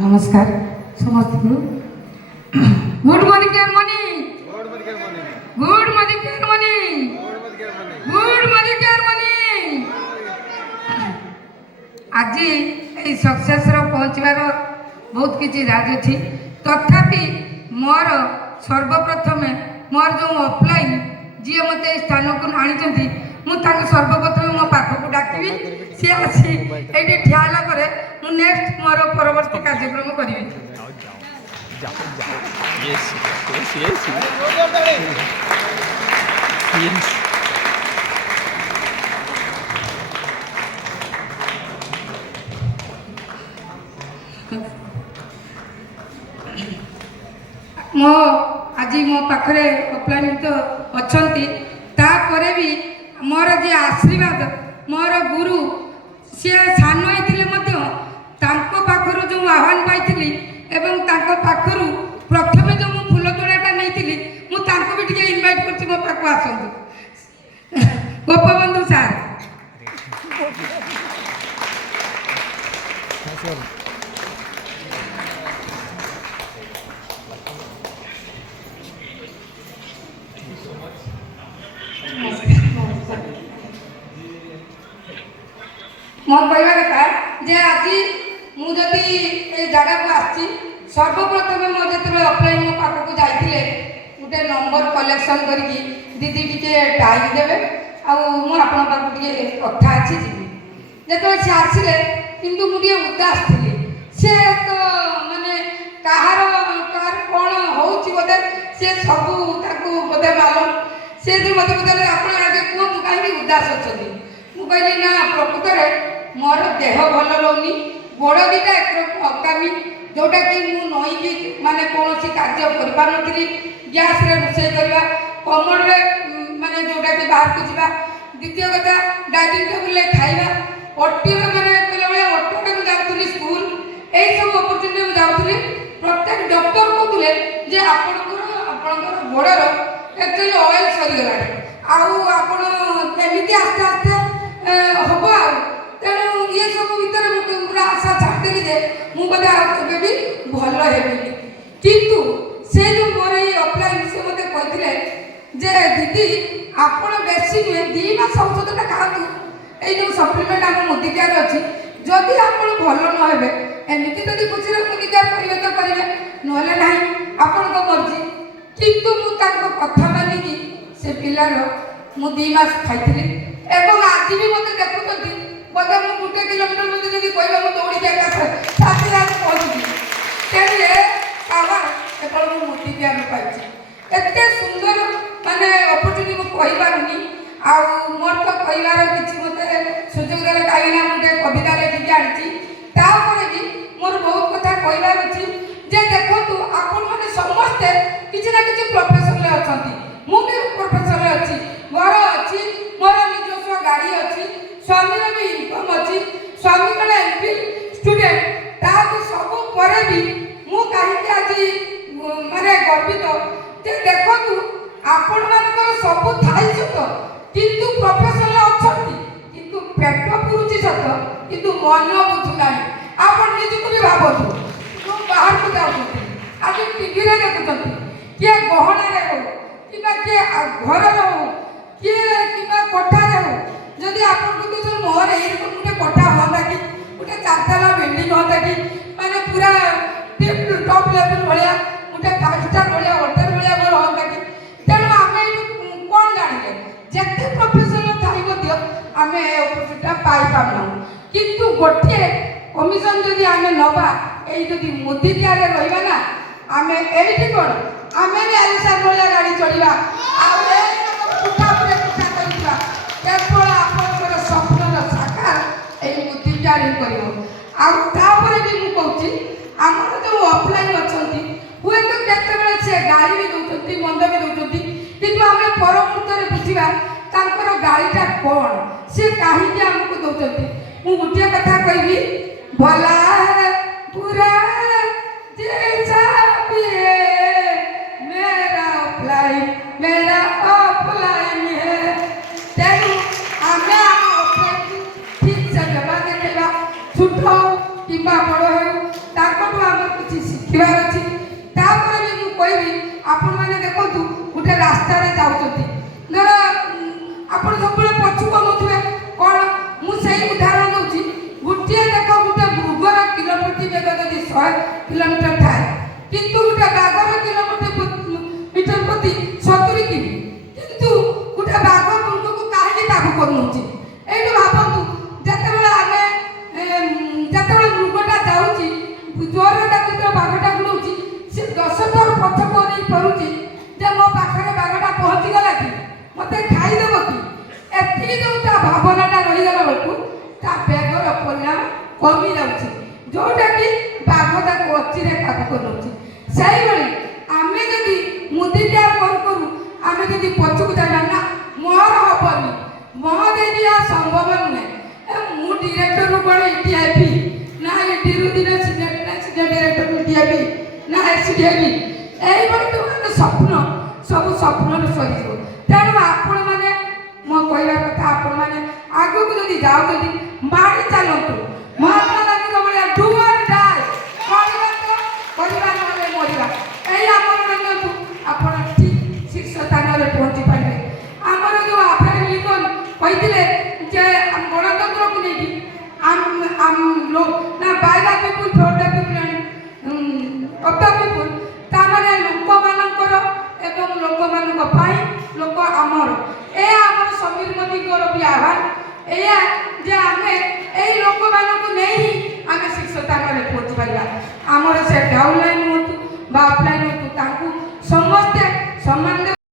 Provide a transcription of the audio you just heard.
नमस्कार समस्त को good morning care morning good morning care morning good morning care morning आज ये सक्सेस रो पहुँचवार बहुत किसी राज अच्छी तथापि मोर सर्वप्रथमे मोर जो ऑफलाइन जी मत स्थान को आनी मुझे सर्वप्रथम मो पाखक डाकबी सी आसी ये ठियाला नेक्स्ट मोर परवर्ती कार्यक्रम करी मो आज मो पाखे ऑफलाइन तो अच्छा भी मोर जी आशीर्वाद मोर गुरु सी सान होते पाखर जो आह्वान पाई एवं पाखर प्रथम जो मु फूल तोड़ाटा नहीं मुझे भी इनवाइट कर मो पाक आसतु गोपबंधु सार मोर कहवा कथा जे आज मुझे जगह को आसी सर्वप्रथम मो जो ऑफलाइन मो पाखक जाइए गोटे नंबर कलेक्शन करके दीदी टी टाइम देवे आपके कथा अच्छी जी जो सी आसिले किंतु मुझे उदास थी सी तो माने कहार कौन होते सी सब बोधे मालूम सी मत पचारे आप आगे कहतु कहीं उदास अच्छा मुझे ना प्रकृत में मोर देह भल रोनी गोड़ दीटा एक अकामी जोटा कि नईकि माने कौन कार्य कर गैस रोषे करवा कमर माने जोटा कि बाहर को जावा द्वितीय कथा डाइनिंग टेबुल खाଇବା अटी माने कहला भाई अटोटे मुझे जाऊँगी स्कूल यही सब अपरचुनिटी मुझे जाऊँगी प्रत्येक डॉक्टर कहते जे आपणकर गोड़र एक्चुअली ऑयल सरीगला आमती आस्ते आस्ते हम आ तेणु ये सब भितर पूरा आशा छाड़देली जे मुझे भी भल हेबी किंतु से जो मोर ये ऑफलाइन से मत कहते जे दीदी आपण बेसी नुहे 2 मास औषधटा खातु ये सप्लीमेंट आम मोदी केयर अच्छी जदि आप भल नहे एमती जब खुशी मोदी केयर करेंगे तो करेंगे ना ना आपण मर्जी किंतु मुझे कथा मानिकी से पिलार मु 2 मास खाई एवं आज भी मत देखुं बोधे मुझे गोटे किलोमीटर मुझे जब कह दौड़ी पहुँची केवल मोदी केयर पाई एत सुंदर माने अपरचुनिटी मुझे कहीपारूनी मोर तो कहबार किसी मत सुजोग देने कहीं मुझे कविता लिखिक आनी भी मोर बहुत कथा कहबार अच्छी जे देखु आपण मैंने समस्ते किसी ना कि प्रोफेशन अच्छा मुझे प्रोफेशन अच्छी घर अच्छी मोर निजस्व गाड़ी अच्छी स्वामी भी इनकम अच्छी स्वामी कले एमपी स्टूडेंट सब पर भी मु कहीं आज माने गर्वित जे देखु आपण मानकर सब थाई सत किंतु प्रोफेशनल अच्छा किंतु पेट पुरुची सत किंतु मन बुझुना आपण निजको भी भावतु जो बाहर को जाऊँ आज टीवी देखुं किए गहना हो कि घर हो किए कि कोठार हो जदि आप मोर ये गोटे कोठा हाँ कि गोटे 4 ताला बिल्डिंग हाँ कि माने पूरा टॉप लेवल भाया गोटे 5 स्टार भाया होटेल भाया मोर हाँ कि तेणु आम कौन जाने जिते प्रोफेशनल थी आम अपरचुनिटी पाई पारना किंतु गोटे कमिशन जदि आम नवा ये मोदी केयर रहा ना आम ये कौन आम भी आलिशान भाया गाड़ी चढ़ा कुटा पर कुटा कर केवल आपंकर स्वप्नर साकार यही मोदी केयर कर भी मुझे आम जो ऑफलाइन अच्छा हुए तो केतबे से गाड़ी भी दौरान मंद भी दौरान कि आम पर मुहूर्त बुझा तर गाड़ीटा कौन सी कहीं आमको दौरान मुझे गोटे कथा कहि भला पूरा जैसा भी है मेरा ऑफलाइन मेरा ऑफलाइन है तेणु आम ऑफलाइन ठीक से व्यवहार देखा छोट हो कि बड़ हो ଶିଖିବାର ଅଛି। ତାପରେ ବି ମୁଁ କହିବି ଆପଣମାନେ ଦେଖନ୍ତୁ ଗୋଟେ ରାସ୍ତାରେ ଯାଉଛନ୍ତି ଧର ଆପଣ ସବୁବେଳେ ପଛକୁ ଅନଉଥିବେ କ'ଣ ମୁଁ ସେଇ ଉଦାହରଣ ଦେଉଛି। ଗୋଟିଏ ଦେଖ ଗୋଟେ ମୃଗର କିଲୋ ପ୍ରତି ବେଗ ଯଦି 100 କିଲୋମିଟର ଥାଏ କିନ୍ତୁ ଗୋଟେ ବାଘର କିଲୋମିଟର ପ୍ରତି 70 କିମି, କିନ୍ତୁ ଗୋଟେ ବାଘ ମୃଗକୁ କାହିଁକି କାବୁ କରୁନଉଛି? ଏଇଠୁ ଭାବନ୍ତୁ ଯେତେବେଳେ ମୃଗଟା ଯାଉଛି ଜୋରରେ ତାକୁ ଯେତେବେଳେ ବାଘଟା ଗୁଡ଼ଉଛି ସେ 10 ଥର ପଛକୁ ଅନେଇ ପାରୁଛି ଯେ ମୋ ପାଖରେ ବାଘଟା ପହଞ୍ଚିଗଲା କି ମୋତେ ଖାଇଦେବ କି? ଏତିକି ଯେଉଁ ତା ଭାବନାଟା ରହିଗଲା ବେଳକୁ ତା ବେଗର ପରିଣାମ କମି ଯାଉଛି, ଯେଉଁଟାକି ବାଘ ତାକୁ ଅଚିରେ କାବୁ କରୁଛି। ସେଇଭଳି ଆମେ ଯଦି ମୁଦିଟିଆ କରୁ କରୁ ଆମେ ଯଦି ପଛକୁ ଯାଇବା ନା ମୋର ହବନି, ମୋ ଦେଇ ସମ୍ଭବ ନୁହେଁ, ମୁଁ ଡିରେକ୍ଟରରୁ କ'ଣ ଏଠି ହେବି ନା ଏଠିରୁ ଦିନେ ସିନିୟର ଡିରେକ୍ଟରକୁ ଏଠି ହେବି ନା ଏସିଡି ହେବି, এইଭଳି ତ ଆମେ ସ୍ୱପ୍ନ ସବୁ ସ୍ୱପ୍ନରେ ସରିଯିବ। ତେଣୁ ଆପଣମାନେ ମୋ କହିବା କଥା ଆପଣମାନେ ଆଗକୁ ଯଦି ଯାଉଛନ୍ତି ମାଡ଼ି ଚାଲନ୍ତୁ ମହାତ୍ମା ଗାନ୍ଧୀଙ୍କ ଭଳିଆ ଡୁ ଅର୍ ଡାଏ, କରିବା ତ କରିବା ନହେଲେ ମରିବା, ଏଇ ଆମର ନିଅନ୍ତୁ ଆପଣ ଠିକ୍ ଶୀର୍ଷ ସ୍ଥାନରେ ପହଞ୍ଚି ପାରିବେ। ଆମର ଯେଉଁ ଆବ୍ରାହମ ଲିଙ୍କନ କହିଥିଲେ ଯେ ଗଣତନ୍ତ୍ରକୁ ନେଇକି ନା by the people for the people of the people, ତାମାନେ ଲୋକମାନଙ୍କର ଏବଂ ଲୋକମାନଙ୍କ ପାଇଁ ଲୋକ ଆମର, ଏହା ଆମର ସମୀର ମୋଦିଙ୍କର ବି ଆହ୍ୱାନ। ଏଇଆ ଯେ ଆମେ ଏଇ ଲୋକମାନଙ୍କୁ ନେଇ ଆମେ ଶୀର୍ଷ ସ୍ଥାନରେ ପହଞ୍ଚି ପାରିବା। ଆମର ସେ ଡାଉନ୍